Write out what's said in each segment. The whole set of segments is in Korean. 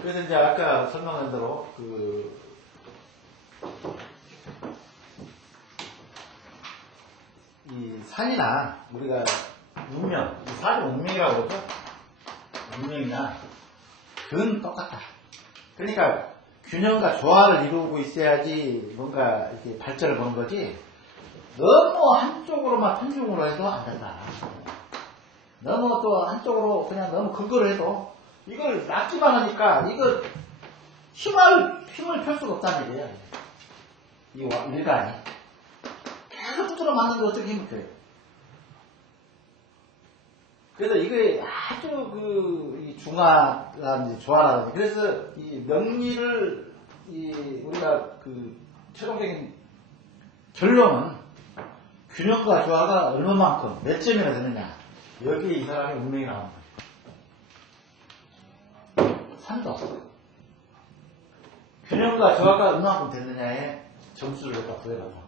그래서 이제 아까 설명한 대로 이 산이나 우리가 문명, 산이 운명이라고 그러죠? 운명이나 그건 똑같다. 그러니까 균형과 조화를 이루고 있어야지 뭔가 이렇게 발전을 보는 거지. 너무 한쪽으로만 편중으로 해도 안 된다. 너무 또 한쪽으로 그냥 너무 극을 해도 이걸 낚기만 하니까 이거 힘을 펼 수가 없다는 얘기예요. 이 일간이 계속 두드러 맞는데 어떻게 힘을 펴요? 그래서 이게 아주 이 중화라든지 조화라든지 그래서 이 명리를 우리가 최종적인 결론은 균형과 조화가 얼마만큼 몇 점이나 되느냐 여기에 이 사람의 운명이 나오는 거예요. 산도 균형과 조화가 얼마만큼 됐느냐에 점수를 갖다 부여하고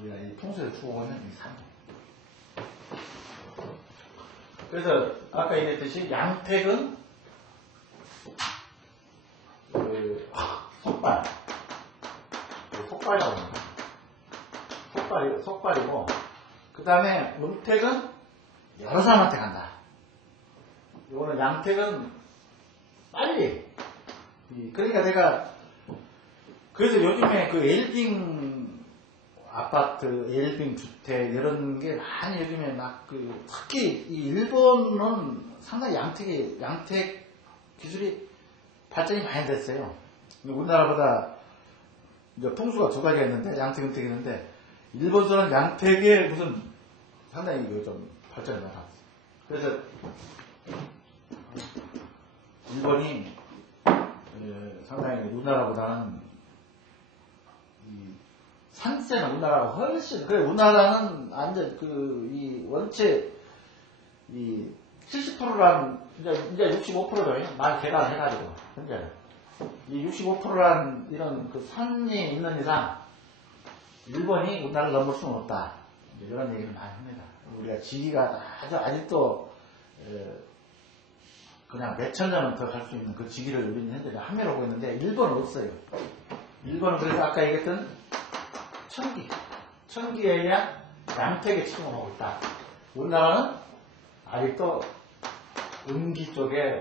우리가 이 풍수에서 추구하고 있는 이 산도. 그래서 아까 얘기했듯이 양택은 속발이라고 합니다. 속발이고 그 다음에 음택은 여러 사람한테 간다. 이거는 양택은 빨리. 그러니까 내가 그래서 요즘에 엘빙 아파트, 엘빙 주택 이런 게 많이 요즘에 막 특히 이 일본은 상당히 양택 기술이 발전이 많이 됐어요. 우리나라보다 이제 풍수가 두 가지가 있는데 양택, 음택이 있는데 일본서는 양택에 무슨 상당히 좀 발전이 많았어요. 그래서 일본이 상당히 우리나라보다는 산세는 우리나라가 훨씬 그래. 우리나라는 완전 원체 70%란 이제 65%죠. 말 계산해가지고 현재는 이 65%란 이런 산이 있는 이상 일본이 우리나라를 넘을 수는 없다. 이런 얘기를 많이 합니다. 우리가 지리가 아직도 그냥 몇천 년은 더 갈 수 있는 그 지기를 우리는 현재 한계로 보고 있는데 일본은 없어요. 일본은 그래서 아까 얘기했던 천기에 의한 양택에 침공하고 있다. 우리나라는 아직도 음기 쪽에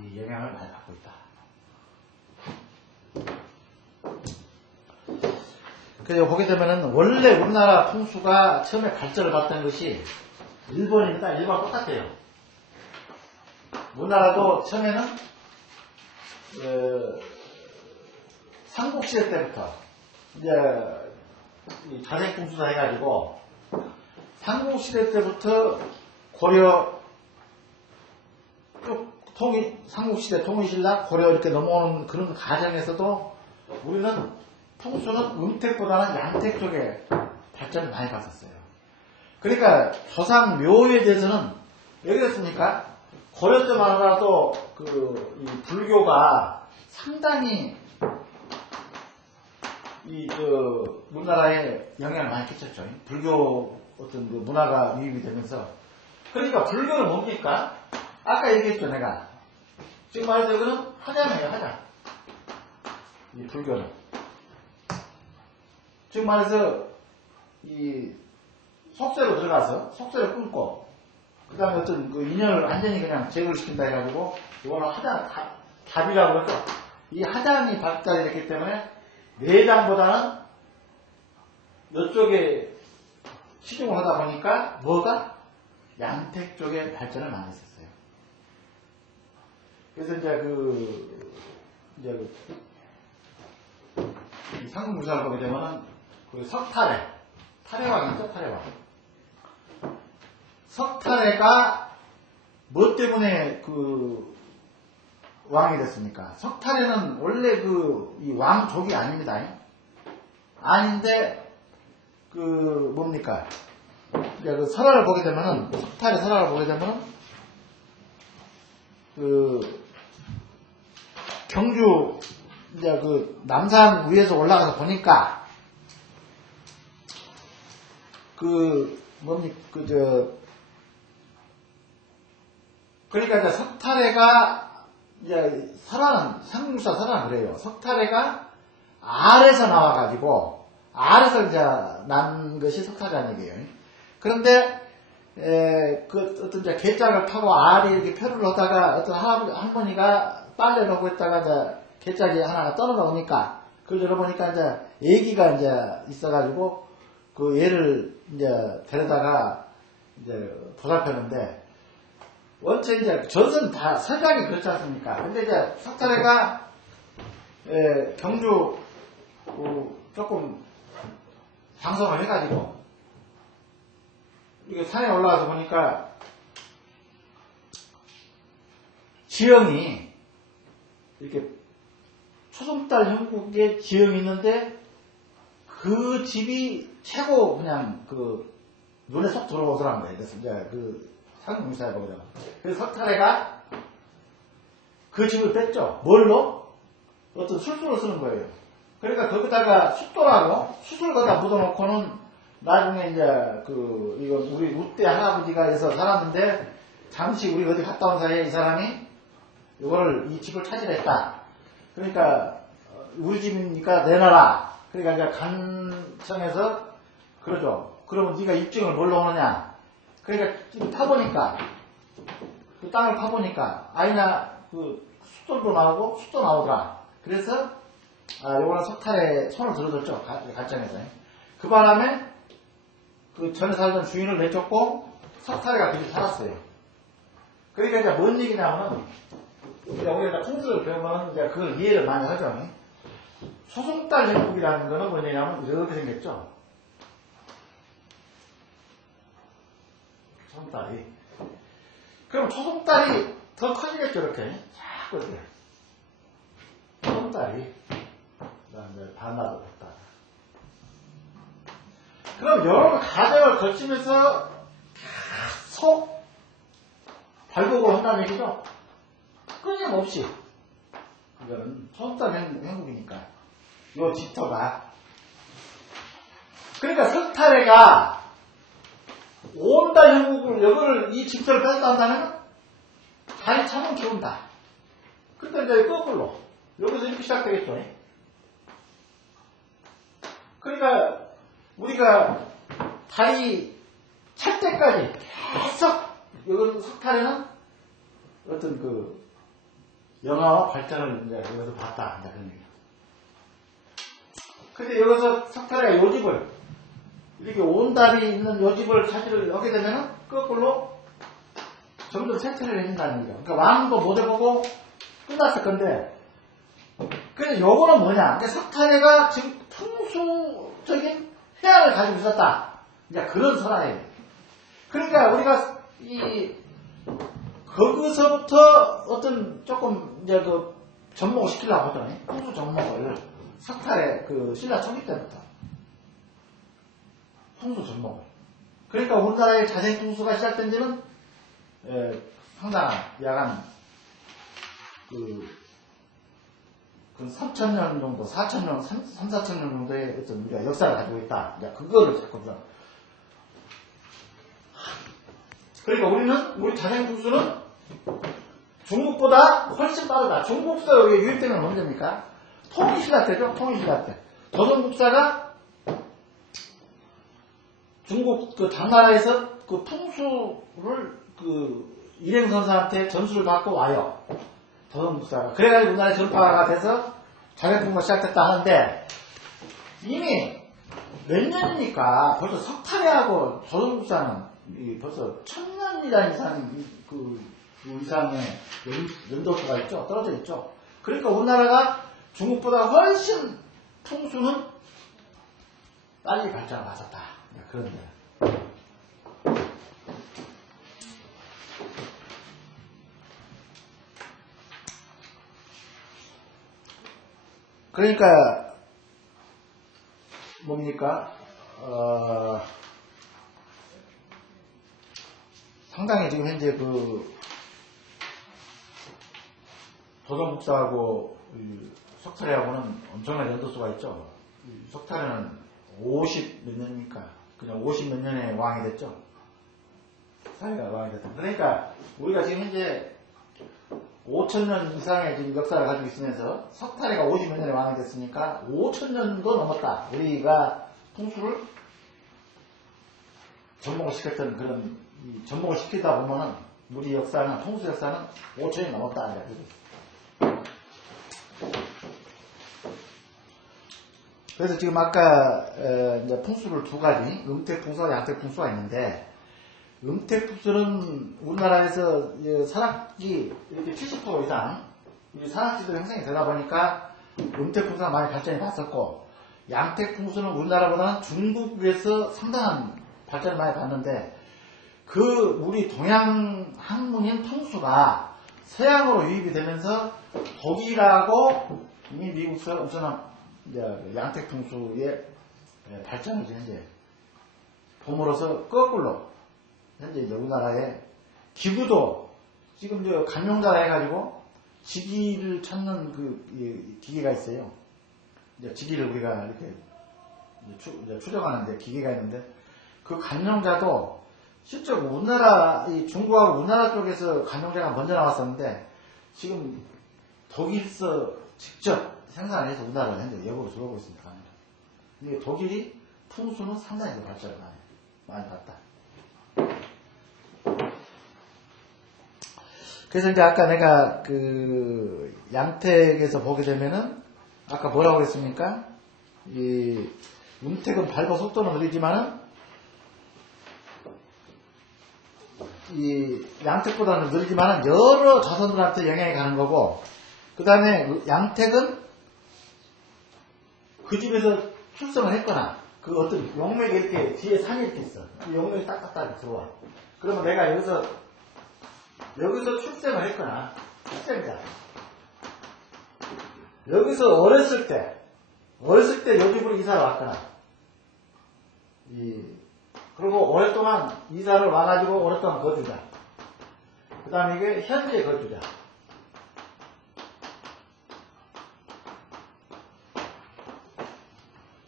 이 영향을 많이 받고 있다. 그래서 보게 되면은 원래 우리나라 풍수가 처음에 발전을 받던 것이 일본입니다. 일본과 똑같아요. 우리나라도 처음에는 삼국시대 때부터 이제 자생풍수다 해가지고 삼국시대 때부터 고려 쭉 삼국시대 통일신라 고려 이렇게 넘어오는 그런 과정에서도 우리는 풍수는 음택보다는 양택 쪽에 발전을 많이 받았어요. 그러니까 조상 묘에 대해서는 왜 그랬습니까? 고려 때만 하더라도 이 불교가 상당히 우리나라에 영향을 많이 끼쳤죠. 불교 어떤 문화가 유입이 되면서. 그러니까 불교는 뭡니까? 아까 얘기했죠, 내가. 지금 말해서 이거는 화장이에요, 화장. 이 불교는. 지금 말해서 속세로 들어가서 속세를 끊고 그 다음에 어떤 인연을 완전히 그냥 제거를 시킨다 해가지고 이거는 하장, 답이라고 해서 이 하장이 발달이 됐기 때문에 내장보다는 이쪽에 치중을 하다 보니까 뭐가? 양택 쪽에 발전을 많이 했었어요. 그래서 이제 이 상금무사를 보게 되면은 탈해왕이죠, 탈해왕. 석탈해가 뭐 때문에 왕이 됐습니까? 석탈해는 원래 이 왕족이 아닙니다. 아닌데 뭡니까? 이제 설화를 보게 되면은 석탈의 설화를 보게 되면은 경주 이제 그 남산 위에서 올라가서 보니까 그러니까 이제 석탈해가 이제 상륙사 설화는 그래요. 석탈해가 알에서 나와가지고 알에서 이제 난 것이 석탈이라는 얘기예요. 그런데 그 어떤 이제 개짝을 타고 알이 이렇게 표를 하다가 어떤 할머니가 빨래를 하고 있다가 이제 개짝이 하나가 떠나오니까 그걸 열어보니까 이제 애기가 이제 있어가지고 그 얘를 이제 데려다가 이제 보살폈는데 원체 이제 젖은 다 설명이 그렇지 않습니까? 근데 이제 석탈해가 경주 조금 방송을 해가지고 이게 산에 올라가서 보니까 지형이 이렇게 초승달 형국에 지형이 있는데 그 집이 최고 그냥 그 눈에 쏙 들어오더라는 거예요. 그래서 이제 그 상공사에 보더라고요. 그래서 석탈해가 그 집을 뺐죠. 뭘로? 어떤 술수를 쓰는 거예요. 그러니까 거기다가 숫돌하고 숯을 거기다 묻어놓고는 나중에 이제 이거 우리 우대 할아버지가 해서 살았는데 잠시 우리 어디 갔다 온 사이에 이 사람이 이 집을 차지했다. 그러니까 우리 집이니까 내놔라. 그러니까 이제 간청에서 그러죠. 그러면 네가 입증을 뭘로 오느냐? 그러니까 파보니까 그 땅을 파보니까 아이나 그 숫돌도 나오고 숫도 나오더라. 그래서 요거는 석탈에 손을 들어줬죠. 간청에서. 그 바람에 그 전에 살던 주인을 내쫓고 석탈해가 그렇게 살았어요. 그러니까 이제 뭔 얘기냐면은 우리가 풍수를 배우면 이제 그걸 이해를 많이 하죠. 초승달 형국이라는 거는 뭐냐면 이렇게 생겼죠. 초승달이. 그럼 초승달이 더 커지겠죠, 이렇게. 자꾸 이렇게. 초승달이. 그다음에 반나도 됐다. 그럼 여러 가정을 거치면서 계속 발굴을 한다는 얘기죠. 끊임없이. 이거는 초승달 형국이니까. 요 집터가. 그러니까 석탈해가 온달 형국을 이 집터를 뺏다 한다면 달이 차면 키운다. 근데 이제 거꾸로 여기서 이렇게 시작되겠죠. 그러니까 우리가 달이 찰 때까지 계속 여기 석탈에는 어떤 영화와 발전을 이제 여기서 봤다. 이제 그런 얘기예요. 근데 여기서 석탈의 요 집을 이렇게 온달이 있는 요 집을 차지를 하게 되면은 거꾸로 점점 쇠퇴를 해준다는 얘기죠. 그러니까 왕도 못 해보고 끝났을 건데, 근데 요거는 뭐냐? 그러니까 석탈해가 지금 풍수적인 해안을 가지고 있었다. 이제 그런 설화예요. 그러니까 우리가 거기서부터 어떤 조금 이제 접목을 시키려고 하잖아요. 풍수 접목을. 석탈의 신라 초기 때부터. 풍수 접목을. 그러니까 우리나라의 자생 풍수가 시작된 지는 상당한 약간 3,000년 정도, 4,000년, 4,000년 정도의 어떤 우리가 역사를 가지고 있다. 이제 그거를 자꾸 그러니까 우리 자생 풍수는 중국보다 훨씬 빠르다. 중국서 유입되는 언제입니까? 통일신라 때죠. 통일신라 때. 조선국사가 중국 당나라에서 풍수를 일행선사한테 전수를 받고 와요. 조선국사가. 그래가지고 우리나라에 전파가 돼서 자격풍수가 시작됐다 하는데 이미 몇 년이니까 벌써 석탈해하고 조선국사는 벌써 1000년이라는 이상의 연도수가 있죠. 떨어져 있죠. 그러니까 우리나라가 중국보다 훨씬 풍수는 빨리 발전을 하셨다. 그런데. 그러니까 뭡니까? 상당히 지금 현재 도동북사하고 석탈이하고는 엄청난 연도수가 있죠. 석탈이는 50 몇 년이니까 그냥 50 몇 년에 왕이 됐죠. 사회가 왕이 됐다. 그러니까 우리가 지금 현재 5,000년 이상의 지금 역사를 가지고 있으면서 석탈이가 50 몇 년에 왕이 됐으니까 5,000년도 넘었다. 우리가 풍수를 접목을 시켰던 그런 접목을 시키다 보면은 우리 역사는 풍수 역사는 5,000년이 넘었다. 그래서 지금 아까 이제 풍수를 두 가지 음택풍수와 양택풍수가 있는데 음택풍수는 우리나라에서 산악지 이렇게 70% 이상 산악지들이 형성이 되다 보니까 음택풍수가 많이 발전이 됐었고 양택풍수는 우리나라보다는 중국에서 상당한 발전을 많이 봤는데 그 우리 동양 학문인 풍수가 서양으로 유입이 되면서 독일하고 이미 미국에서 엄청난 양택풍수의 발전을 현재 봄으로써 거꾸로 현재 이제 우리나라에 기구도 지금 저 감룡자라 해가지고 지기를 찾는 그 기계가 있어요. 이제 지기를 우리가 이렇게 추정하는데 기계가 있는데 그 감룡자도 실제로 우리나라 중국하고 우리나라 쪽에서 감룡자가 먼저 나왔었는데 지금 독일에서 직접 생산해서 우리나라를 현재 예고로 들어오고 있습니다. 이게 독일이 풍수는 상당히 발전을 많이 봤다. 그래서 이제 아까 내가 그 양택에서 보게 되면은 아까 뭐라고 그랬습니까? 이 음택은 발버 속도는 느리지만은 이 양택보다는 느리지만은 여러 자손들한테 영향이 가는 거고 그 다음에 양택은 그 집에서 출생을 했거나 그 어떤 용맥이 이렇게 뒤에 산이 이렇게 있어. 그 용맥이 딱딱딱 들어와. 그러면 내가 여기서 출생을 했거나 출생자 여기서 어렸을 때 요 집으로 이사를 왔거나 그리고 오랫동안 이사를 와가지고 오랫동안 거주자 그 다음에 이게 현재 거주자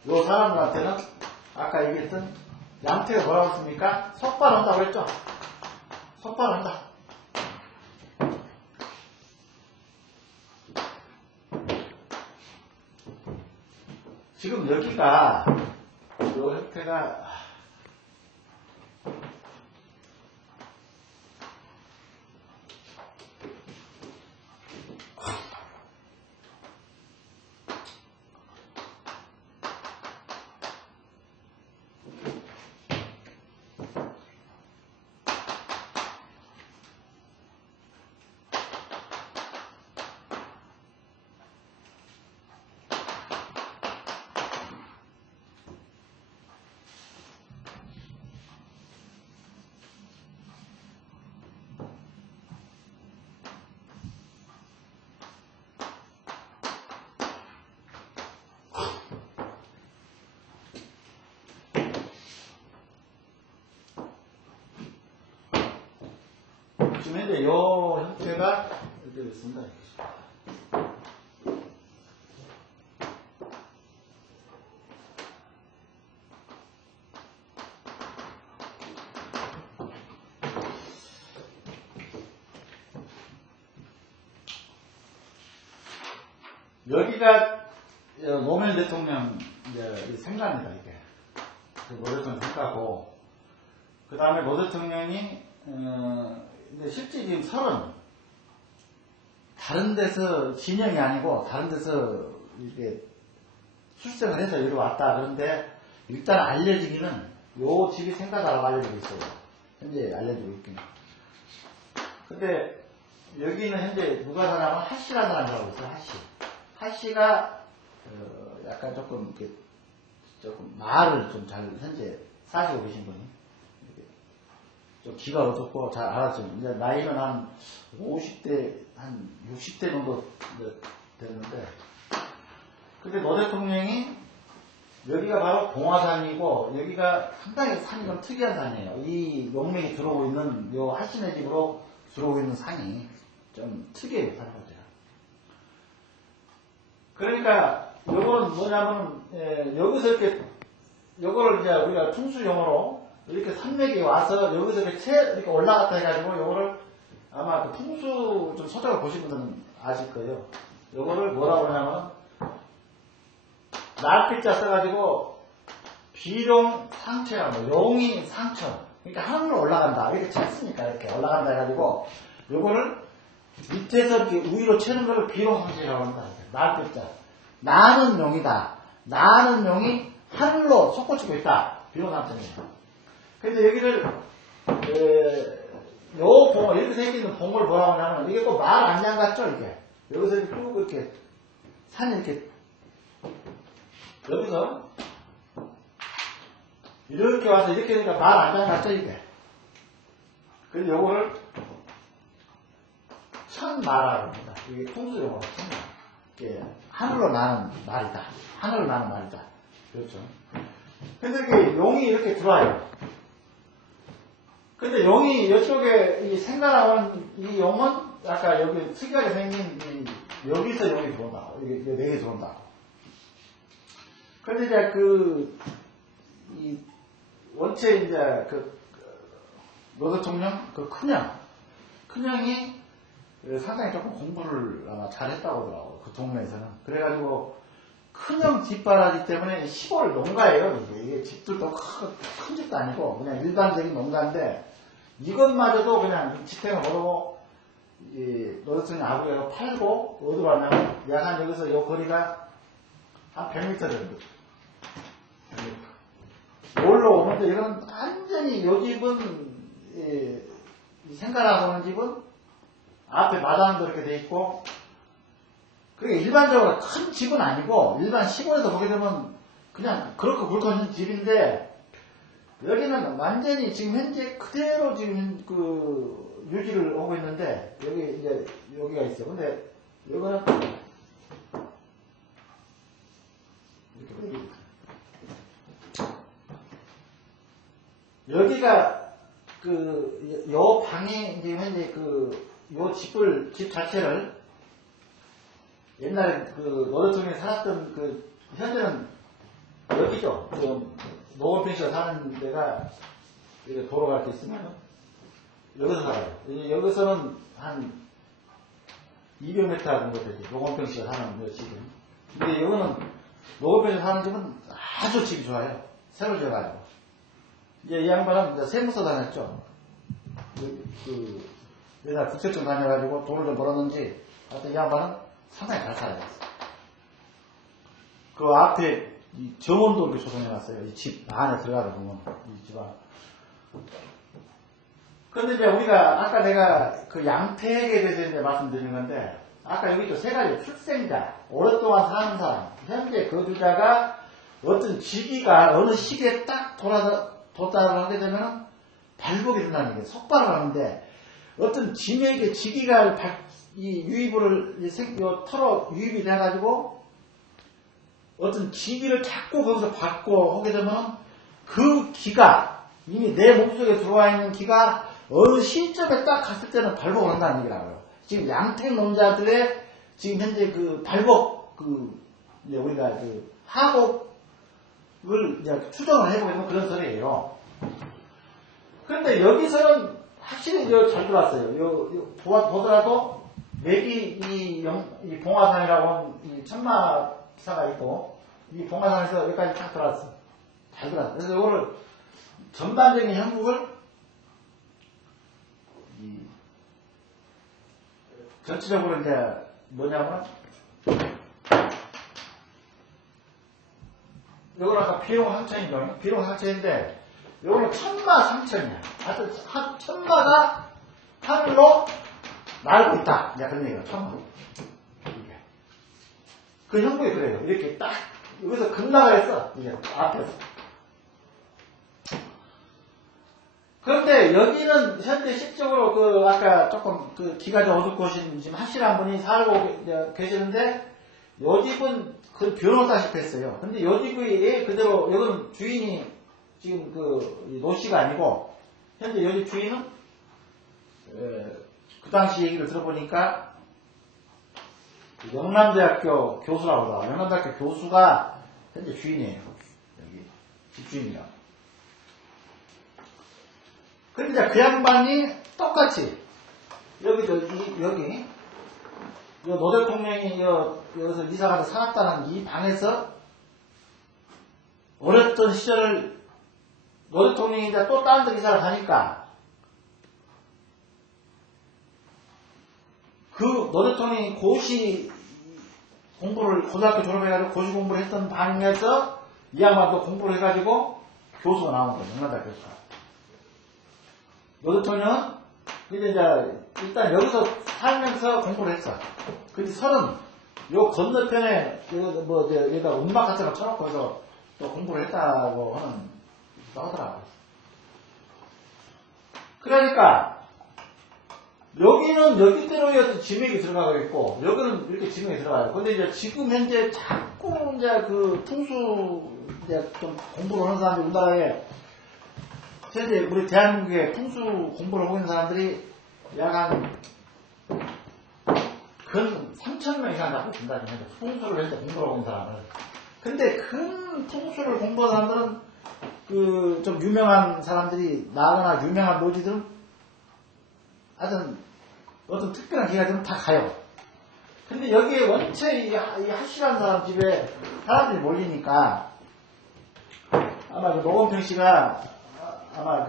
요 사람들한테는 아까 얘기했던 양택이 뭐라고 했습니까? 석발한다고 했죠? 석발한다. 지금 여기가 요 형태가 지금 현재 요 형태가 이렇게 됐습니다. 여기가 노무현 대통령 생각입니다. 이게 노 대통령 생각하고 그 다음에 노 대통령이 근데 실제 지금 설은 다른 데서 진영이 아니고 다른 데서 이렇게 출생을 해서 여기 왔다. 그런데 일단 알려지기는 요 집이 생가다라고 알려지고 있어요. 현재 알려지고 있긴. 근데 여기는 현재 누가 사냐면 하씨라는 사람이라고 있어요. 하씨가 약간 조금 이렇게 조금 말을 좀 잘 현재 사시고 계신 분이. 좀 기가 어둡고 잘 알았죠. 이제 나이는 한 50대, 한 60대 정도 됐는데. 근데 노 대통령이 여기가 바로 봉화산이고 여기가 상당히 산이 좀 특이한 산이에요. 이 용맥이 들어오고 있는 요 하신의 집으로 들어오고 있는 산이 좀 특이해요. 산자체가. 그러니까 요거는 뭐냐면 여기서 이렇게 요거를 이제 우리가 풍수용어로 이렇게 산맥이 와서 여기서 이렇게 올라갔다 해가지고 요거를 아마 그 풍수 좀 서적을 보신 분들은 아실 거예요. 요거를 뭐라고 하냐면 날필자 써가지고 비룡 상처야, 뭐 용이 상처. 그러니까 하늘로 올라간다. 이렇게 쳤으니까 이렇게 올라간다 해가지고 요거를 밑에서 이렇게 위로 치는 거를 비룡 상처라고 합니다. 날필자. 나는 용이다. 나는 용이 하늘로 솟구치고 있다. 비룡 상처입니다. 근데 여기를 요 봉을 이렇게 생기는 봉을 뭐라고 하냐면 이게 꼭 말 안장 같죠 이게. 여기서 이렇게 쭉 이렇게 산이 이렇게 여기서 이렇게 와서 이렇게 되니까 말 안장 같죠 이게. 그래서 요거를 천마라고 합니다. 이게 풍수용어로 천마. 이게 하늘로 나는 말이다. 하늘로 나는 말이다. 그렇죠. 근데 이게 용이 이렇게 들어와요. 근데 용이 이쪽에 이 생각하는 이 용은 아까 여기 특이하게 생긴 여기서 용이 들어온다. 이게 네 개 들어온다. 근데 이제 이 원체 이제 노대통령 큰형이 상당히 조금 공부를 아마 잘했다고 하더라고요. 그 동네에서는. 그래가지고 큰형 뒷바라지 때문에 시골 농가예요. 이게 집들도 큰 집도 아니고 그냥 일반적인 농가인데 이것마저도 그냥 지탱을 모르고 노대통령 아버지가 팔고 어디로 가냐면 약간 여기서 요 거리가 한 100m 정도. 100m. 놀러 오는데 이건 완전히 요 집은 생가라고 하는 집은 앞에 마당도 이렇게 돼 있고 그게 일반적으로 큰 집은 아니고 일반 시골에서 보게 되면 그냥 그렇고 굵고 있는 집인데 여기는 완전히 지금 현재 그대로 지금 유지를 하고 있는데 여기 이제 여기가 있어요. 근데 여기는 여기가 요 방이 지금 현재 집 자체를 옛날에 노대통령이 살았던 현재는 여기죠. 노원평 씨가 사는 데가 도로가 이렇게 있으면 여기서 살아요. 여기서는 한 200m 정도 되지. 노원평 씨가 사는 집은. 근데 여기는 노원평 씨가 사는 집은 아주 집이 좋아요. 새로 지어가지고. 이제 이 양반은 이제 세무서 다녔죠. 옛날 국세청 다녀가지고 돈을 좀 벌었는지 하여튼 이 양반은 상당히 잘 살아요. 그 앞에 이 정원도 이렇게 조성해놨어요. 이 집 안에 들어가서 보면 이 집 안. 그런데 이제 우리가 아까 내가 양택에 대해서 이제 말씀드린 건데 아까 여기 세 가지 출생자, 오랫동안 사는 사람, 현재 거주자가 어떤 시기가 어느 시기에 딱 도달을 하게 되면 발복이 된다는 게 속발을 하는데 어떤 진에게 지기가 이 유입을 털어 유입이 돼가지고 어떤 지기를 자꾸 거기서 받고 하게 되면 그 기가 이미 내 몸속에 들어와 있는 기가 어느 시점에 딱 갔을 때는 발복을 한다는 얘기라고요. 지금 양택농자들의 지금 현재 발복 이제 우리가 하복을 이제 추정을 해보게 되면 그런 소리예요. 그런데 여기서는 확실히 잘 들어왔어요. 보더라도 맥이 이 봉화산이라고 하는 이 천마사가 있고 이 봉화산에서 여기까지 딱 들어왔어. 잘 들어왔어. 그래서 이거를 전반적인 형국을 전체적으로 이제 뭐냐면 이걸 아까 비룡항천이죠. 비룡항천인데 이거는 천마상천이야. 하여튼 천마가 하늘로 날고 있다. 이제 그런 얘기예요. 천마. 그 형국이 그래요. 이렇게 딱 여기서 급락을 했어. 이게 앞에서. 그런데 여기는 현재 실적으로 아까 조금 기가 좀 어둡고 오신 지금 확실한 분이 살고 계시는데 요 집은 변호사시피 했어요. 근데 요 집이 그대로 여기는 주인이 지금 노씨가 아니고 현재 요 집 주인은 그 당시 얘기를 들어보니까 영남대학교 교수라고 하더라. 영남대학교 교수가 현재 주인이에요. 여기 집주인이요. 그러니까 그 양반이 똑같이 여기 노 대통령이 여기서 이사가서 살았다는 이 방에서 어렸던 시절을 노 대통령이 이제 또 다른 데 이사를 가니까 그 노 대통령이 고시 공부를 고등학교 졸업해가지고 고시 공부를 했던 방에서 이 양반도 공부를 해가지고 교수가 나온 거예요. 영남대학교 교수가. 노 대통령은 이제 일단 여기서 살면서 공부를 했어. 근데 요 건너편에 여기다 음악 같은 거 쳐놓고 해서 또 공부를 했다고 하더라고. 그러니까 여기는 여기대로 지명이 들어가고 있고 여기는 이렇게 지명이 들어가요. 근데 이제 지금 현재 자꾸 이제 그 풍수 이제 좀 공부를 하는 사람들이 우리나라에 현재 우리 대한민국에 풍수 공부를 하고 있는 사람들이 약 근 3,000명 이상 갖고 있습니다. 풍수를 현재 공부를 하고 있는 사람을. 근데 큰 풍수를 공부한 사람들은 그 좀 유명한 사람들이 나거나 유명한 노지들은 어떤 특별한 기회가 되면 다 가요. 근데 여기에 원체 이 하시란 사람 집에 사람들이 몰리니까 아마 그 노건평 씨가 아마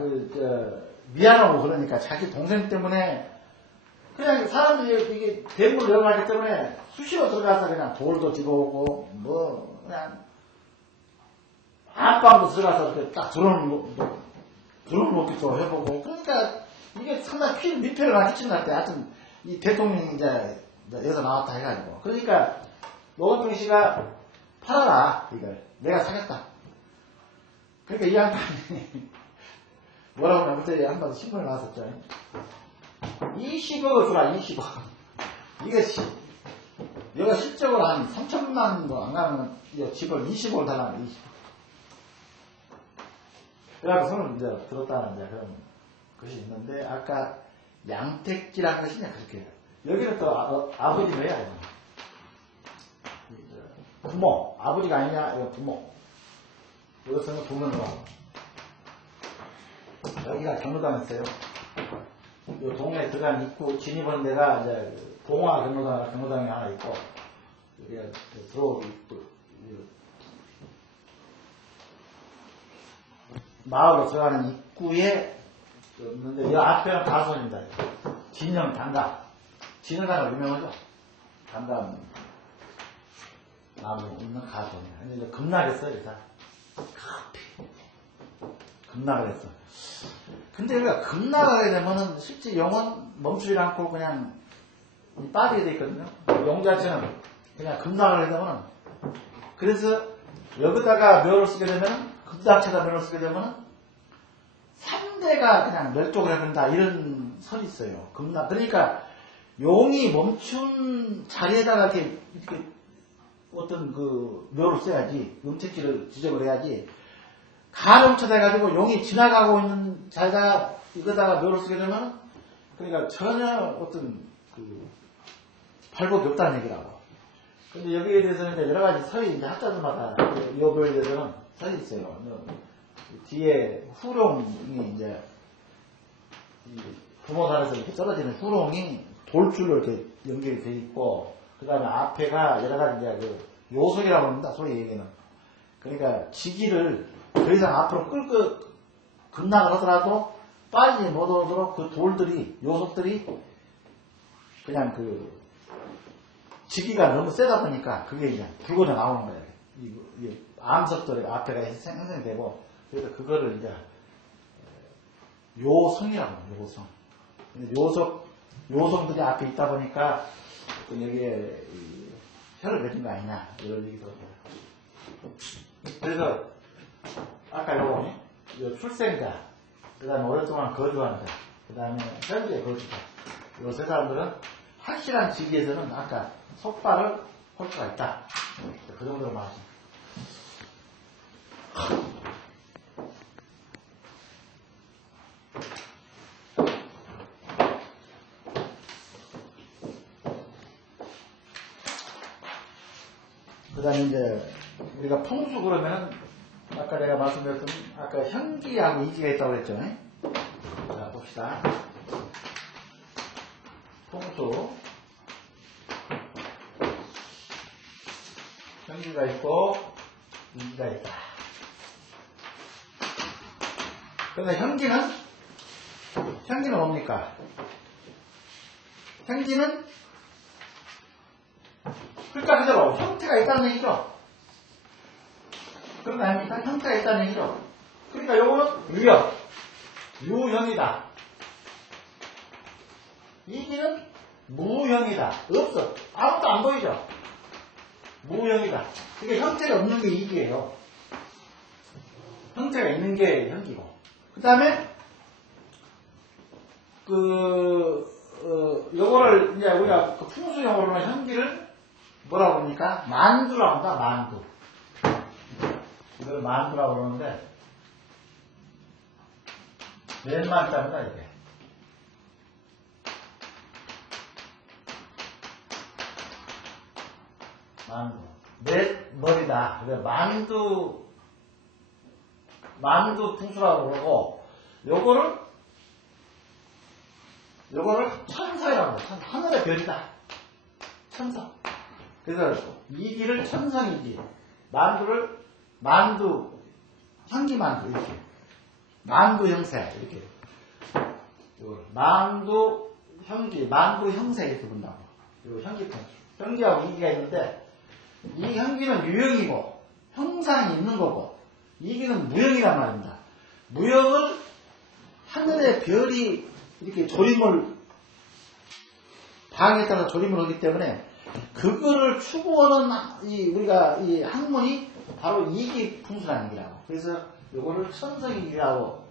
미안하고 그러니까 자기 동생 때문에 그냥 사람들이 이게 대문을 열어놨기 때문에 수시로 들어가서 그냥 돌도 집어오고 그냥 안방도 들어가서 이렇게 딱 들어놓기도 해보고 그러니까 이게 상당히 민폐를 많이 끼치는 것 같아. 하여튼 이 대통령이 이제 여기서 나왔다 해가지고 그러니까 노건평 씨가 팔아라 이걸 내가 사겠다. 그러니까 이 양반이 뭐라고 하면 그때 한번 신문에 나왔었죠. 20억을 주라 20억. 얘가 실적으로 한 3천만도 안 가는 집을 20억을 달라는 20억. 그래가지고 손을 이제 들었다는 이제 그런 것이 있는데 아까 양택지라는 것이 그냥 그렇게 해요. 여기는 또 아버지 왜야 이거. 부모 아버지가 아니냐 이거 부모. 여기서는 부모는 여기가 경로당이었어요. 요 동네 들어간 입구 진입하는 데가 이제 봉화 경로당이 하나 있고 여기가 마을로 들어가는 입구에 있는데 이 앞에는 가수입니다. 진영 단감. 진영단가 유명하죠? 단감 나무 있는 가수입니다. 근데 급락했어요, 이 사람. 급락을 했어. 근데 우리가 급락하게 되면은 실제 영은 멈추지 않고 그냥 빠지게 돼 있거든요. 영 자체는 그냥 급락을 하게 되면은 그래서 여기다가 묘를 쓰게 되면은 급락체다 묘를 쓰게 되면은 3대가 그냥 멸종을 해버린다 이런 설이 있어요. 급락. 그러니까 용이 멈춘 자리에다가 이렇게 어떤 그 묘를 써야지 음책지를 지적을 해야지 가름쳐다 해가지고 용이 지나가고 있는 자리다가 이거다가 묘를 쓰게 되면 그러니까 전혀 어떤 그 발복이 없다는 얘기라고. 근데 여기에 대해서는 이제 여러 가지 설이 이제 학자들마다 이 묘에 대해서는 설이 있어요. 뒤에 후롱이 이제 부모산에서 이렇게 떨어지는 후롱이 돌줄로 이렇게 연결이 돼 있고 그 다음에 앞에가 여러 가지 이제 그 요석이라고 합니다. 소리 얘기는. 그러니까 지기를 더 이상 앞으로 끌고 급락을 하더라도 빨리 못 오도록 그 돌들이, 요석들이 그냥 그 지기가 너무 세다 보니까 그게 이제 불거져 나오는 거예요. 이 암석들이 앞에가 생성이 되고 그래서 그거를 이제 요성이라고 해요. 요성들이 앞에 있다 보니까 여기에 혀를 맺은 거 아니냐 이런 얘기도 해요. 그래서 아까 요 출생자, 그 다음에 오랫동안 거주하는 자, 그 다음에 현재 거주자 요 세 사람들은 확실한 지기에서는 아까 속발을 할 수가 있다. 그 정도로 말하십니다. 그 다음에 이제 우리가 풍수 그러면은 아까 내가 말씀드렸던 아까 현기하고 이기가 있다고 그랬죠. 자, 봅시다. 풍수 현기가 있고 이기가 있다. 그런데 현기는 뭡니까? 현기는 그러니까 그대로 형태가 있다는 얘기죠. 그런 거 아닙니까? 형태가 있다는 얘기죠. 그러니까 요거는 유형이다. 이기는 무형이다. 없어. 아무것도 안 보이죠? 무형이다. 그게 형태가 없는 게 이기예요. 형태가 있는 게 현기고. 그 다음에 요거를 이제 우리가 그 풍수형으로는 현기를 뭐라고 그럽니까? 만두라고 한다. 만두. 이걸 만두라고 그러는데 몇 만자입니다 이게. 만두. 몇 머리다. 그래 만두 풍수라고 그러고 요거를 천사라고 해요. 하늘의 별이다. 천사. 그래서 이기를 천상이지. 만두, 현기만두, 이렇게. 만두 형세, 이렇게. 만두, 현기, 만두 형세, 이렇게 본다고. 그리고 현기풍수. 현기하고 이기가 있는데, 이 현기는 유형이고, 형상이 있는 거고, 이기는 무형이란 말입니다. 무형은 하늘의 별이 이렇게 방에 따라 조림을 하기 때문에, 그거를 추구하는 우리가 이 학문이 바로 이기 풍수라는 얘기라고. 그래서 요거를 천성이라고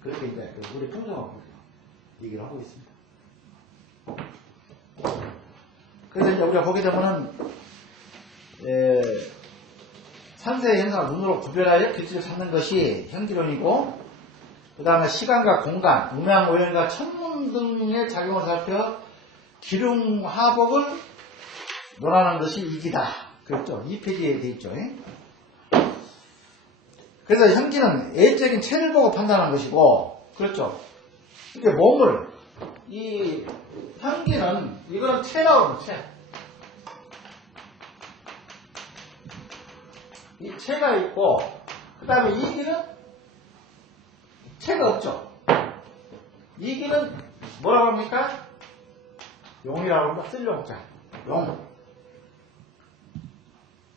그렇게 이제 우리 풍수하고 얘기를 하고 있습니다. 그래서 이제 우리가 보게 되면은 산세의 현상을 눈으로 구별하여 규칙을 찾는 것이 현기론이고, 그 다음에 시간과 공간, 음양, 오형과 천문 등의 작용을 살펴 기lum화복을 논하는 것이 이기다. 그렇죠? 2페이지에 되어 있죠. 그래서 현기는 애적인 체를 보고 판단하는 것이고, 그렇죠? 이게 몸을, 이 현기는, 이거는 체라고 하는 체. 이 체가 있고, 그 다음에 이기는 체가 없죠. 이기는 뭐라고 합니까? 용이라고 합니다. 쓸려먹자. 용.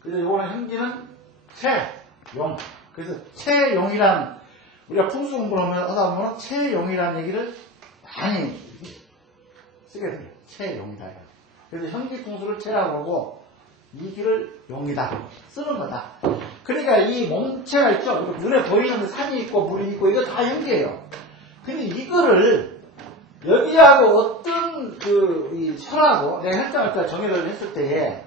그래서 요거는 현기는 체용. 그래서 체용이란, 우리가 풍수 공부를 하다 보면 체용이라는 얘기를 많이 쓰게 돼요. 체용이다. 그래서 현기 풍수를 체라고 하고 이기를 용이다. 쓰는 거다. 그러니까 이 몸체가 있죠. 눈에 보이는 산이 있고 물이 있고 이거 다 현기예요. 근데 이거를 여기하고 어떤 이 철하고 내가 혈장을 때 정의를 했을 때에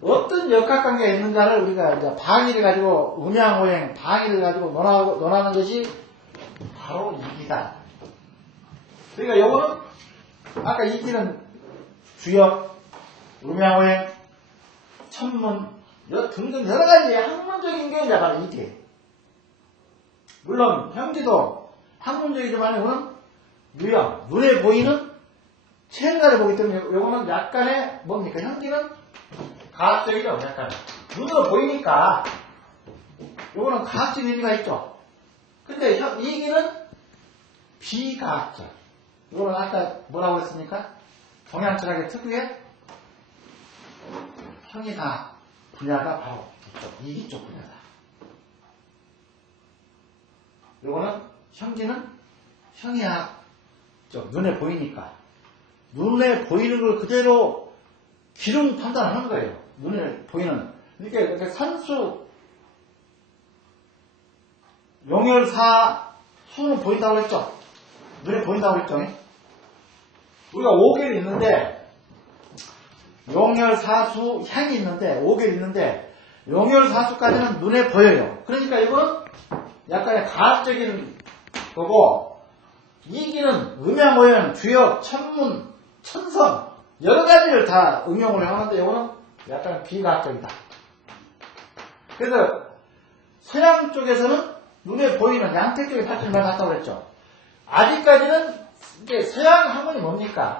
어떤 역학관계가 있는가를 우리가 이제 방위를 가지고 음양오행 방위를 가지고 논하는 것이 바로 이기다. 그러니까 요거는 아까 이기는 주역, 음양오행, 천문 등등 여러 가지 학문적인 게 이제 바로 이기. 물론 현기도 학문적이지만 이거는 유형, 눈에 보이는 체인가를 보기 때문에 요거는 약간의 뭡니까? 현기는 과학적이죠, 약간. 눈으로 보이니까, 요거는 과학적인 의미가 있죠. 근데 이기는 비과학적. 요거는 아까 뭐라고 했습니까? 동양철학의 특유의 형이나 분야가 바로 이쪽, 이기 쪽 분야다. 요거는 현기는 형이학 쪽, 눈에 보이니까. 눈에 보이는 걸 그대로 기름 판단을 하는 거예요. 눈에 보이는. 그러니까 산수, 용혈사, 수는 보인다고 했죠? 눈에 보인다고 했죠? 우리가 5개를 있는데, 용혈사수, 향이 있는데, 5개를 있는데, 용혈사수까지는 눈에 보여요. 그러니까 이거는 약간의 과학적인 거고, 이기는 음양오형, 주역, 천문, 천성, 여러 가지를 다 응용을 하는데 이거는 약간 비과학적이다. 그래서 서양 쪽에서는 눈에 보이는 양태 쪽에 발전을 많았다고 그랬죠. 아직까지는 이제 서양 학문이 뭡니까?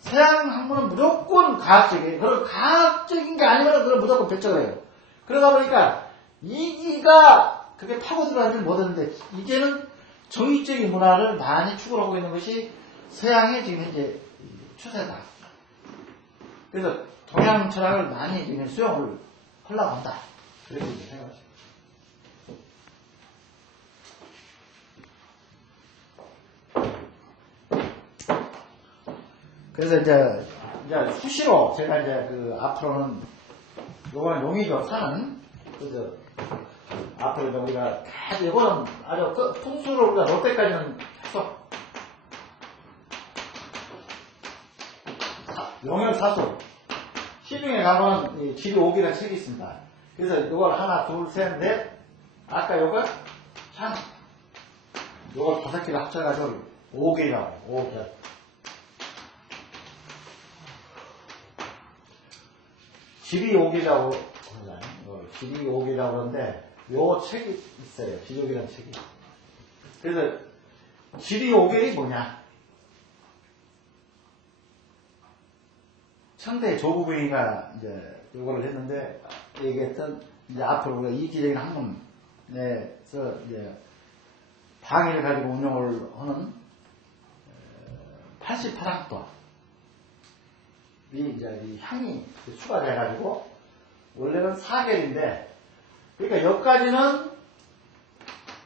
서양 학문은 무조건 과학적이에요. 그럼 과학적인 게 아니면 그걸 무조건 배척을 해요. 그러다 보니까 이기가 그게 파고 들어가지는 못했는데 이제는 정의적인 문화를 많이 추구하고 있는 것이 서양의 지금 현재 추세다. 그래서 동양 철학을 많이 지금 수용을 하려고 한다. 그렇게 생각하시죠. 그래서 이제 수시로 제가 이제 그 앞으로는 요거는 용이죠. 산은. 그래서 앞으로 이제 우리가 계속 이거는 아주 풍수로 우리가 롯데까지는 계속 용역사수 시중에 가면 이 지리 5기라는 책이 있습니다. 그래서 이걸 하나, 둘, 셋, 넷 아까 요걸 한 요걸 5개를 합쳐가지고 5개라고 5개. 지리 5기라고 지리 5기라고 그러는데 요 책이 있어요. 지리 5기라는 책이. 그래서 지리 5기이 뭐냐? 청대 조국의가 이제 요거를 했는데 얘기했던 이제 앞으로 우리가 이기적인 학문에서 이제 방위를 가지고 운영을 하는 88학도 이제 이 향이 추가돼가지고 원래는 4개인데 그러니까 여기까지는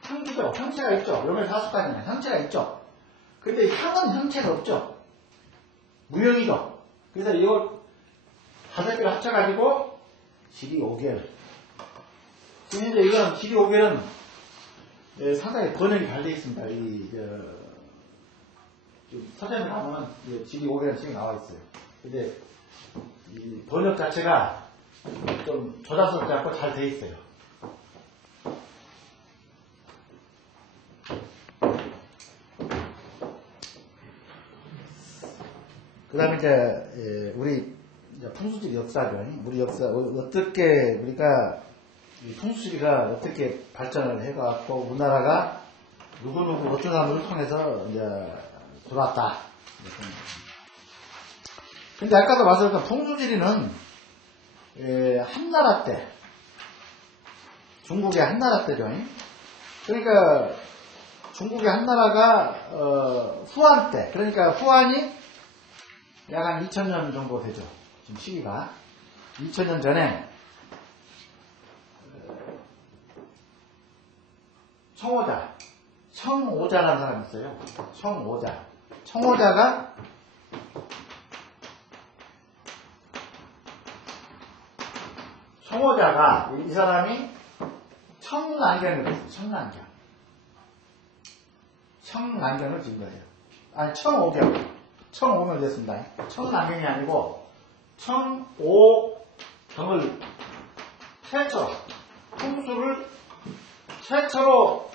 향기죠. 형체가 있죠. 여기 사수까지는 형체가 있죠. 근데 향은 형체가 없죠. 무형이죠. 그래서 이걸 5개를 합쳐가지고 지리 5개를. 지금 현재 이건 지리 5개는 상당히 번역이 잘 되어 있습니다. 서점에 가면은 지리 5개라는 책이 나와 있어요. 근데 이 번역 자체가 좀 조작스럽지 않고 잘 되어 있어요. 그 다음에 이제 우리 풍수지리 역사죠. 우리 역사 어떻게 우리가 풍수지리가 어떻게 발전을 해갖고 우리나라가 누구누구 어떤 사람을 통해서 이제 들어왔다. 근데 아까도 말씀드렸던 풍수지리는 한나라 때 중국의 한나라 때죠. 그러니까 중국의 한나라가 후한 때 그러니까 후한이 약 한 2000년 정도 되죠. 지금 시기가 2000년 전에 청오자라는 사람이 있어요. 청오자가 이 사람이 청난경을 했어요. 청난경을 지은 거예요. 아니 청오경 됐습니다. 청난경이 아니고 청오경을 최초로 풍수를 최초로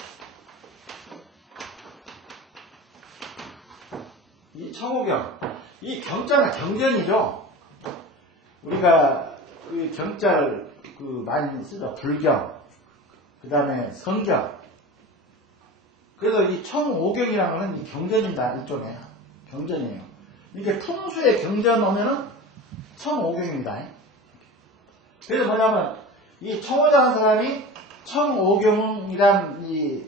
이 청오경 이 경자는 경전이죠. 우리가 그 경자를 많이 쓰죠. 불경 그 다음에 성경. 그래서 이 청오경이라는 것은 이 경전이다. 일종의 경전이에요. 이게 풍수의 경전 오면은 청오경입니다. 그래서 뭐냐면 이 청오자라는 사람이 청오경이란 이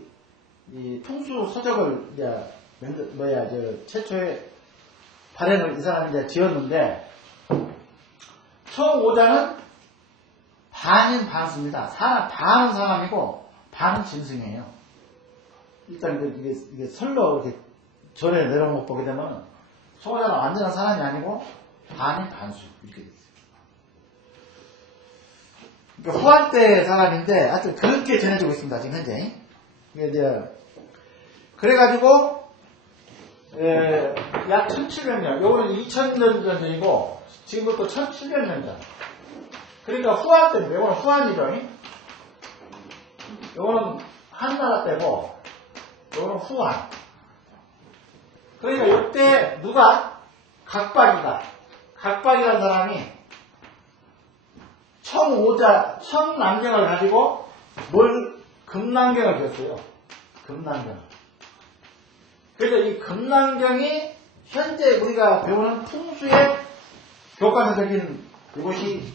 풍수 서적을 이제 최초에 발행을 이 사람이 이제 지었는데 청오자는 반인 반수입니다. 반은 사람이고 반은 짐승이에요. 일단 이게 설로 이렇게 절에 내려못 보게 되면 청오자는 완전한 사람이 아니고 반인 반수 이렇게 됐어요. 그러니까 후한 때 사람인데 하여튼 그렇게 전해지고 있습니다. 지금 현재. 이제 그래가지고 약 1700년 요거는 2000년 전이고 지금부터 1700년 전. 그러니까 후한 때인데 요거는 후한이죠. 요거는 한나라 때고 요거는 후한. 그러니까 이때 누가 각박이라는 사람이 청남경을 가지고 금남경을 줬어요. 금남경. 그래서 이 금남경이 현재 우리가 배우는 풍수의 교과서적인 이것이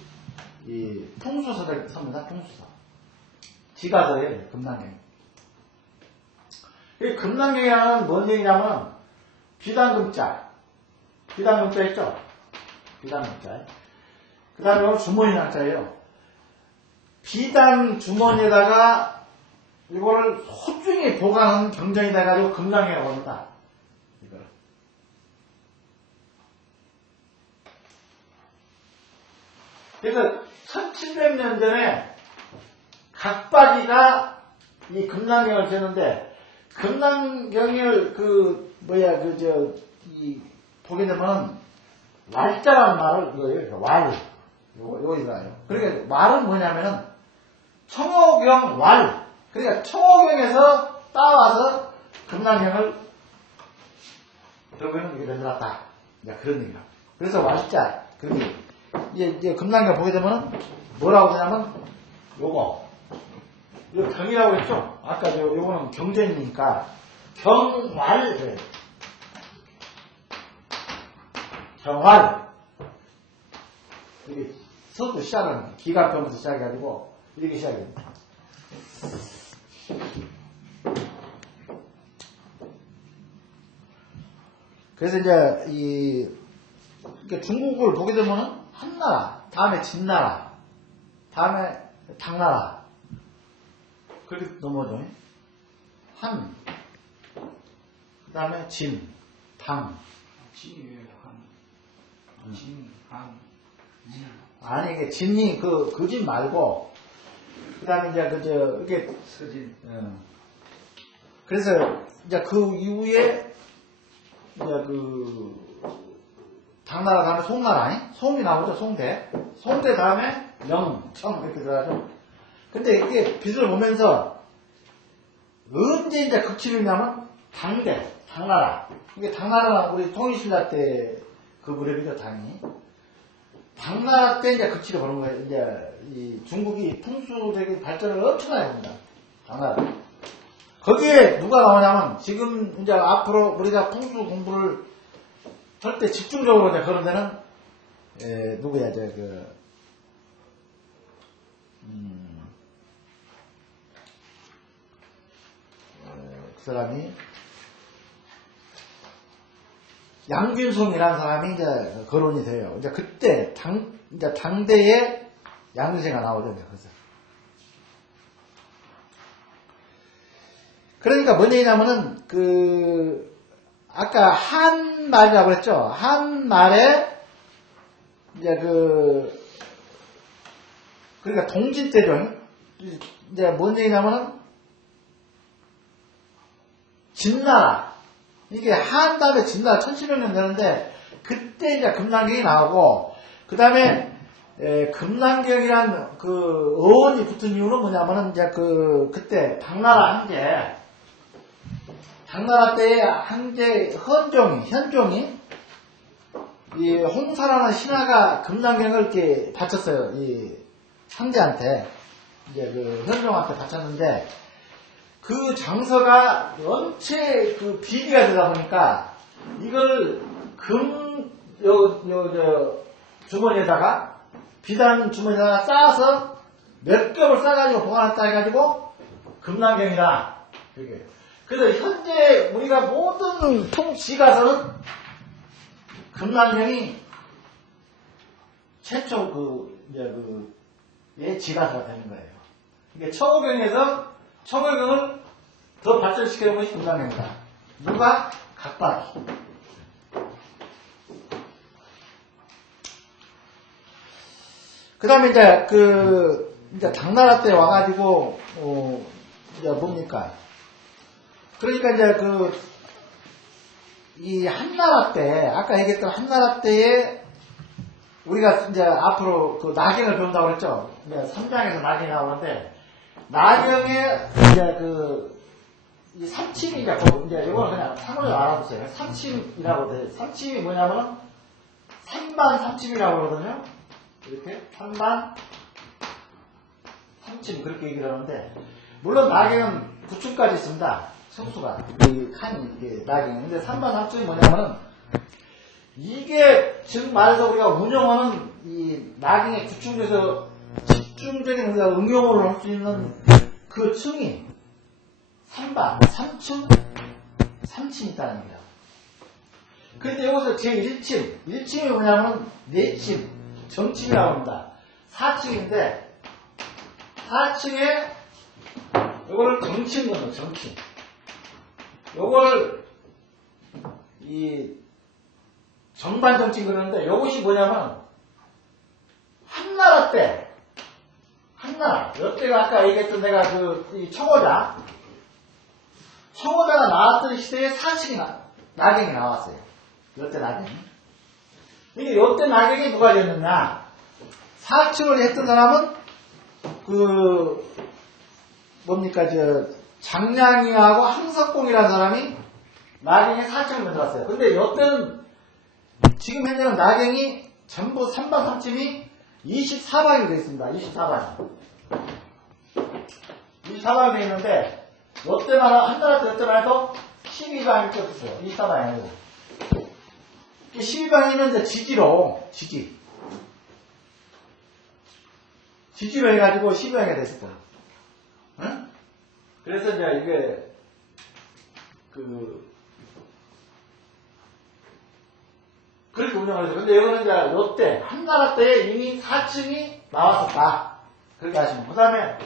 이 풍수서입니다. 풍수서. 지가서예요. 금남경. 이 금남경이라는 뭔 얘기냐면 비단금자 있죠? 비단금자. 그 다음에 주머니 낭자예요. 비단 주머니에다가 이거를 소중히 보관하는 경전이 돼가지고 금남경이라고 합니다. 이거를. 그래서 1700년 전에 각박이가 이 금남경을 쓰는데, 금남경을 보게 되면 왈자라는 말을 이거예요. 요거 이거예요. 그러니까 왈은 뭐냐면은 청호경 왈. 그러니까 청호경에서 따와서 금남경을 결국에는 이렇게 만들었다. 그런 얘기야. 그래서 왈자. 그게 이제 금남경 보게 되면 뭐라고 하냐면 요거 경이라고 했죠. 아까 요거는 경전이니까 경왈. 경활. 이게 서도 시작은 기간편부터 시작해가지고 이렇게 시작합니다. 그래서 이제 중국을 보게 되면은 한나라, 다음에 진나라, 다음에 당나라, 그렇게 넘어져. 한, 그 다음에 진, 당. 진이 왜 한? 진, 한, 아니, 이게 진이 그 진 말고, 그 다음에 이제 이렇게, 서진. 그래서, 이제 그 이후에, 이제 당나라 다음에 송나라, 송이 나오죠, 송대. 송대 다음에 영, 청, 이렇게 들어가죠. 근데 이게 빛을 보면서, 언제 이제 극치느냐면, 당나라. 이게 당나라는 우리 통일신라 때 그 무렵이죠, 당이. 당나라 때 이제 극치를 보는 거예요. 이제 이 중국이 풍수적인 발전을 엄청나게 합니다. 당나라. 거기에 누가 나오냐면 지금 이제 앞으로 우리가 풍수 공부를 절대 집중적으로 이제 그런 데는 누구야, 그 사람이 양균송이라는 사람이 이제 거론이 돼요. 이제 그때 이제 당대에 양균생가 나오죠. 그래서. 그러니까 뭔 얘기냐면은 아까 한말이라고 했죠. 한말에 이제 그러니까 동진 때죠. 이제 뭔 얘기냐면은 진나라. 이게 한 다음에 진나라 1700년 되는데, 그때 이제 금남경이 나오고, 그 다음에, 금남경이란 어원이 붙은 이유는 뭐냐면은, 이제 그때 당나라 때의 황제 현종이, 이 홍사라는 신하가 금남경을 이렇게 바쳤어요. 이 황제한테. 이제 현종한테 바쳤는데, 그 장서가 원체 비리가 되다 보니까 이걸 주머니에다가 비단 주머니에다가 싸서 몇 겹을 싸가지고 보관했다 해가지고 금남경이다. 그게. 그래서 현재 우리가 모든 통지가서는 금남경이 최초 지가서가 되는 거예요. 이게 청호경을 더 발전시키는 것이 금남경이다. 누가? 각박이. 그 다음에 이제 당나라 때 와가지고, 이제 뭡니까? 그러니까 이제 이 한나라 때, 아까 얘기했던 한나라 때에 우리가 이제 앞으로 나경을 배운다고 그랬죠? 이제 3장에서 나경이 나오는데, 나경에 이제 이 삼침이 이제 이거는 그냥 상으로 알아보세요. 삼침이라고 돼. 삼침이 뭐냐면 3반 삼침이라고 그러거든요. 이렇게 3반 3층 그렇게 얘기를 하는데, 물론 낙양은 9층까지 있습니다. 층수가. 이 칸이, 이게 낙양이. 근데 3번 3층이 뭐냐면은, 이게 즉 말해서 우리가 운영하는 이 낙양의 9층 중에서 집중적인 우리가 응용을 할 수 있는 그 층이 3번, 3층 있다는 얘기야. 근데 여기서 제1층, 1층이 뭐냐면 4층, 정층이라고 합니다. 4층인데, 4층에 요거를 정층 넣는 정층. 요거를 이 정반 정층 그러는데, 요것이 뭐냐면 한나라 때, 한나라, 여태가 아까 얘기했던 내가 이 청호자가 나왔던 시대에 4층이 낙양이 나왔어요. 여태 낙양이. 이게 여태 낙양이 누가 됐느냐? 4층을 했던 사람은 뭡니까 장량이하고 항석공이라는 사람이 낙양에 4층을 만들었어요. 근데 여태는 지금 현재는 낙양이 전부 3방 3층이 24방이 되어 있습니다. 24방이 되어 있는데, 여태만 한나라 때 여태만 해도 12방이 떴어요. 24방이 아니고. 12방이면 이제 지지로 해가지고 12방이 됐을 거야. 응? 그래서 이제 이게, 그렇게 운영을 했어요. 근데 이거는 이제 요때, 한나라 때에 이미 4층이 나왔었다. 그렇게 하시면. 그 다음에,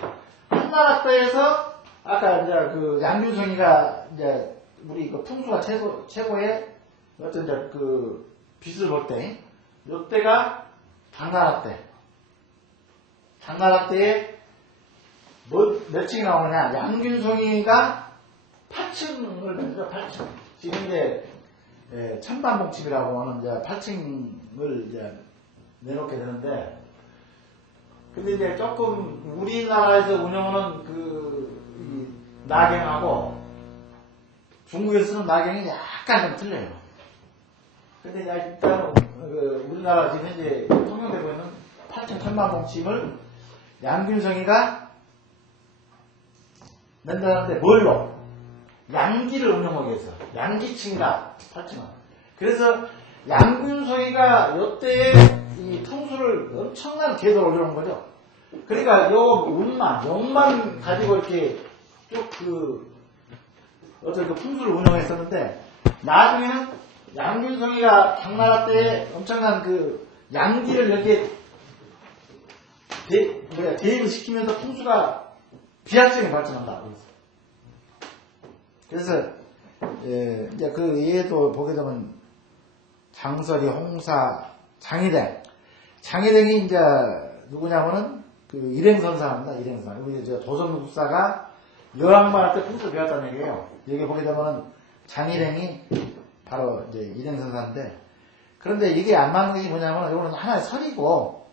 한나라 때에서, 아까 이제 양균성이가 이제, 우리 풍수가 최고의, 어떤 이제 빛을 볼 때, 요때가 당나라 때. 당나라 때에 몇 층이 나오느냐. 양균성이가 8층을 만들죠, 8층. 지금 이제, 천반봉집이라고 하는 이제 8층을 이제 내놓게 되는데, 근데 이제 조금 우리나라에서 운영하는 낙양하고 중국에서 쓰는 낙양이 약간 좀 틀려요. 근데 일단 우리나라 지금 현재 통용되고 있는 8층 천반봉집을 양균성이가 만들었는데 뭘로? 양기를 운영하기 위해서. 양기층이다. 8층은. 그래서 양균성이가 요때에 이 통수를 엄청난 궤도로 올려놓은 거죠. 그러니까 용만 가지고 이렇게 쭉 어떤 풍수를 운영했었는데, 나중에는 양균성이가 당나라 때에 엄청난 양기를 이렇게 대입을 시키면서 풍수가 비약적인 발전한다. 그래서 이제 얘도 보게 되면 장설이, 홍사, 장희댕이 이제 누구냐면은 일행선사입니다. 일행선. 우리 도성국사가 여왕만한테 풍수를 배웠다는 얘기예요. 여기 보게 되면은 장희댕이 바로 이제 일행선사인데, 그런데 이게 안 맞는 게 뭐냐면 이거는 하나의 설이고,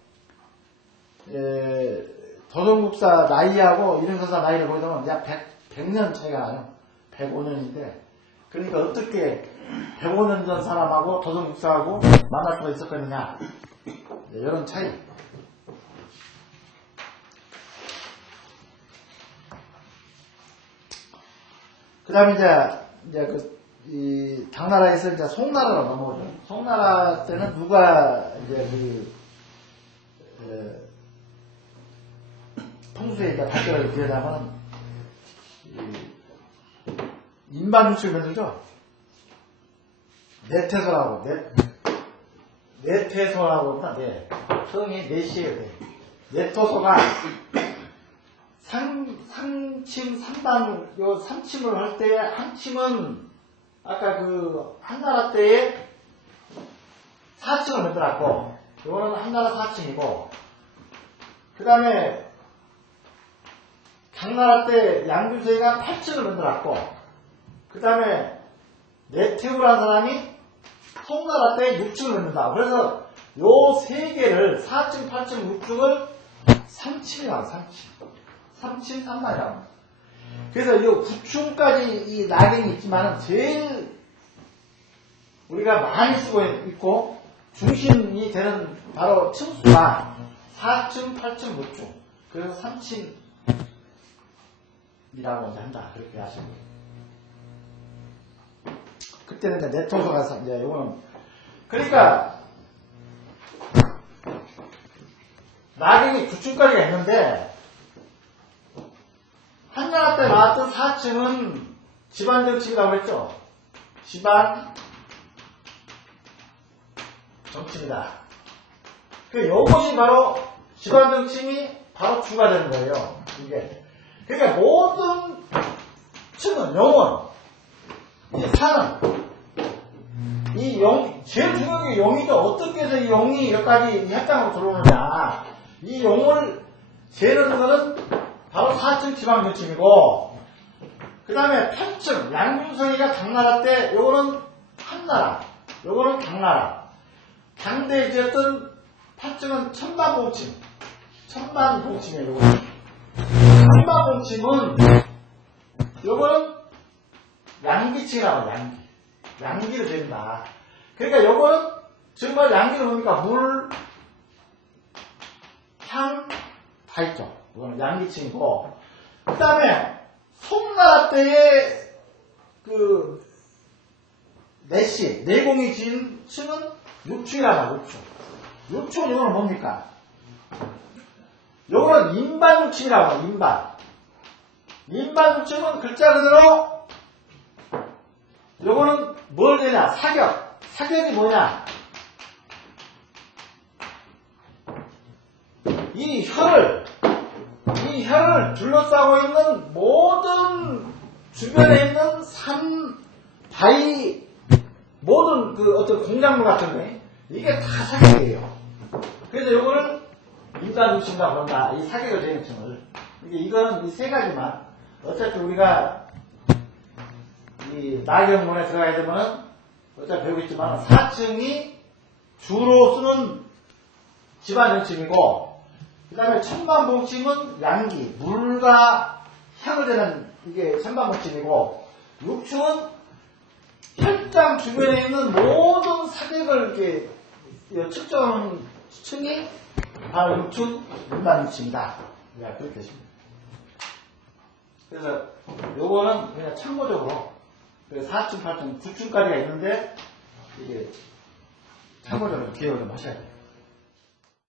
도성국사 나이하고 일행선사 나이를 보게 되면 약 100년 차이가 나요. 105년인데, 그러니까 어떻게 105년 전 사람하고 도성국사하고 만날 수가 있었거든요. 이런 차이. 그 다음에 이제 이 당나라에서 이제 송나라로 넘어오죠. 송나라 때는 누가 이제 풍수의 이제 발전을 기하자면 인반유출 만들죠. 네태소라고 합니다. 네. 성이 넷이에요. 네토소가 상침 3반, 요 3침을 할 때, 한 침은, 아까 한나라 때에 4층을 만들었고, 요거는 한나라 4층이고, 그 다음에, 당나라 때 양균성이가 8층을 만들었고, 그 다음에, 네태우라는 사람이 송나라 때 6층을 만든다. 그래서, 요 세 개를, 4층, 8층, 6층을 3층이라고, 3층 3만이라고. 그래서 이 9층까지 이 낙양이 있지만은 제일 우리가 많이 쓰고 있고 중심이 되는 바로 층수가 4층, 8층, 6층. 그래서 3층 이제 한다. 그렇게 하시고. 그때는 이제 네트워크 가서 이제 요거는 그러니까 낙엽이 9층까지가 있는데 한나라 때 나왔던 4층은 집안 정치라고 했죠. 집안 정치입니다. 요것이 바로 집안 정치이 바로 추가되는 거예요. 이게. 그러니까 모든 층은 영혼, 이 산은 이 영, 제일 중요한 게 영이죠. 어떻게 해서 이 영이 여기까지 이 협장으로 들어오느냐. 이 영을 재는 거는 바로 4층 지방 정치이고, 그 다음에 8층, 양준성이가 당나라 때, 요거는 한나라, 요거는 당나라. 당대에 지었던 8층은 천반봉침. 천반봉침이에요, 요거는. 천반봉침은, 요거는 양기층이라고, 양기. 양기를 재는다. 그러니까 요거는 정말 양기를 보니까 물, 향, 다 있죠. 이거는 양기층이고. 그 다음에, 송나라 때의 내공이 지은 층은 육축이라고, 육축. 육축은 이거는 뭡니까? 요거는 인반육층이라고, 인반. 인반육층은 글자 그대로, 요거는 뭘 되냐? 사격. 사격이 뭐냐? 이 혀를 둘러싸고 있는 모든 주변에 있는 산, 바위, 모든 어떤 공작물 같은 거, 이게 다 사격이에요. 그래서 요거를 인반육층이라고 한다. 이 사격을 재는 층을. 이거는 이 세 가지만. 어차피 우리가 이 나경문에 들어가야 되면은 어차피 배우겠지만 4층이 주로 쓰는 집안정침이고, 그 다음에 천반봉침은 양기, 물과 향을 대는 이게 천반봉침이고, 6층은 혈장 주변에 있는 모든 사격을 이렇게 측정하는 층이 바로 6층 인반육층이다. 그렇게 되십니다. 그래서 요거는 그냥 참고적으로 4층, 8층, 9층까지가 있는데 이게 참고적으로 기억을 좀 하셔야 돼요.